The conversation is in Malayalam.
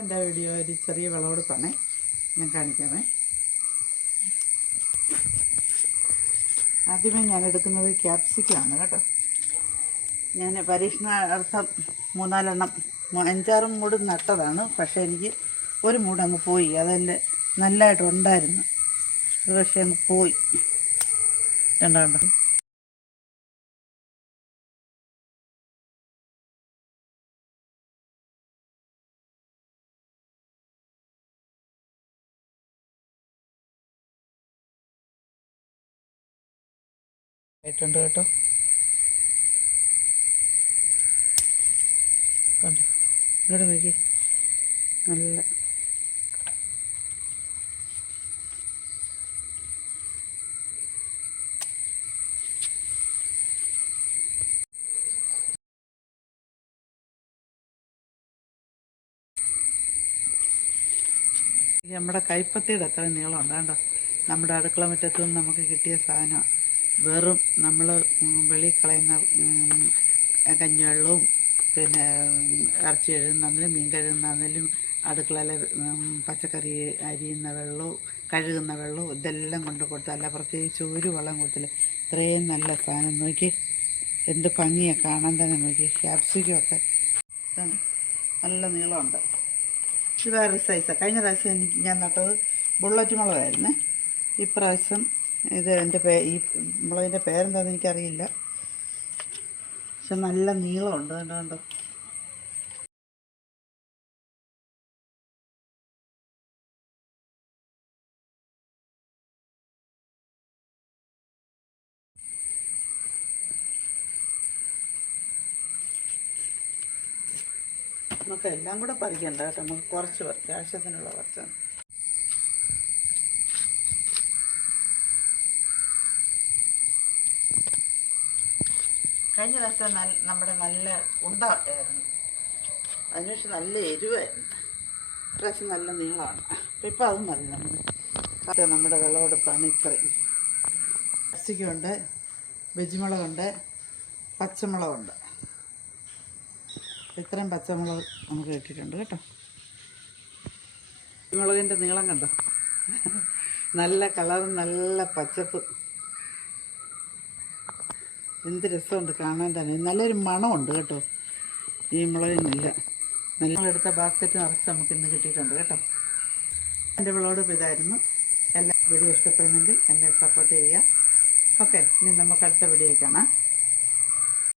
എൻ്റെ വീഡിയോ ഒരു ചെറിയ വിളവെടുപ്പാണ് ഞാൻ കാണിക്കാമേ. ആദ്യമേ ഞാൻ എടുക്കുന്നത് ക്യാപ്സിക്കമാണ് കേട്ടോ. ഞാൻ പരീക്ഷണാർത്ഥം 3-4 5-6 മൂട് നട്ടതാണ്. പക്ഷേ എനിക്ക് ഒരു മൂട് അങ്ങ് പോയി. അതെൻ്റെ നല്ലതായിട്ടുണ്ടായിരുന്നു, അത് പക്ഷേ അങ്ങ് പോയി. കണ്ടോ ആയിട്ടുണ്ട് കേട്ടോ. കണ്ടോ, ഇങ്ങോട്ട് നോക്കി. നല്ല നമ്മുടെ കൈപ്പത്തിയുടെ അത്ര നീളമുണ്ട് കേട്ടോ. നമ്മുടെ അടുക്കള മുറ്റത്തു നിന്ന് നമുക്ക് കിട്ടിയ സാധനമാണ്. വെറും നമ്മൾ വെളിയിൽ കളയുന്ന കഞ്ഞിവെള്ളവും പിന്നെ ഇറച്ചി കഴുകുന്നതിലും മീൻ കഴുകുന്നതിലും അടുക്കളയിലെ പച്ചക്കറി അരിയുന്ന വെള്ളവും കഴുകുന്ന വെള്ളവും ഇതെല്ലാം കൊണ്ട് കൊടുത്തല്ല, പ്രത്യേകിച്ച് ഒരു വളം കൊടുത്തില്ല. ഇത്രയും നല്ല സാധനം നോക്കി, എന്ത് ഭംഗിയാണ് കാണാൻ തന്നെ. നോക്കി ക്യാപ്സിക്കമൊക്കെ നല്ല നീളമുണ്ട്. ഇത് വേറൊരു സൈസാണ്. കഴിഞ്ഞ പ്രാവശ്യം ഞാൻ നട്ടത് ബുള്ളറ്റ് മുളകായിരുന്നു. ഇപ്രാവശ്യം ഇത് എൻ്റെ ഈ മുളകിൻ്റെ പേരെന്താണെന്ന് എനിക്കറിയില്ല, പക്ഷെ നല്ല നീളമുണ്ട്. കണ്ടോ നമുക്ക് എല്ലാം കൂടെ പറിക്കണ്ട കേട്ടോ. നമുക്ക് കുറച്ച് പറിക്കാം, ആവശ്യത്തിനുള്ള കുറച്ചാണ്. കഴിഞ്ഞ ദിവസം നമ്മുടെ നല്ല ഉണ്ടായിരുന്നു, അതിനുശേഷം നല്ല എരിവായിരുന്നു. പ്രാവശ്യം നല്ല നീളമാണ്. അപ്പം ഇപ്പം അതും മതി. നമ്മുടെ വിളവെടുപ്പാണ് ഇത്രയും. ക്യാപ്സിക്കമുണ്ട്, വെജിമുളകുണ്ട്, പച്ചമുളകുണ്ട്. ഇത്രയും പച്ചമുളക് നമുക്ക് കിട്ടിയിട്ടുണ്ട് കേട്ടോ. മുളകിൻ്റെ നീളം കണ്ടോ, നല്ല കളറും നല്ല പച്ചപ്പ്. എന്ത് രസമുണ്ട് കാണാൻ തന്നെ. നല്ലൊരു മണമുണ്ട് കേട്ടോ ഈ മുളകിനില്ല. നമ്മളെടുത്ത ബാസ്ക്കറ്റ് നിറച്ച് നമുക്ക് ഇന്ന് കിട്ടിയിട്ടുണ്ട് കേട്ടോ. എൻ്റെ വിളവെടുപ്പ് ഇതായിരുന്നു. എല്ലാ വീഡിയോ ഇഷ്ടപ്പെടുന്നെങ്കിൽ എന്നെ സപ്പോർട്ട് ചെയ്യുക. ഓക്കെ, ഇനി നമുക്ക് അടുത്ത വീഡിയോ കാണാം.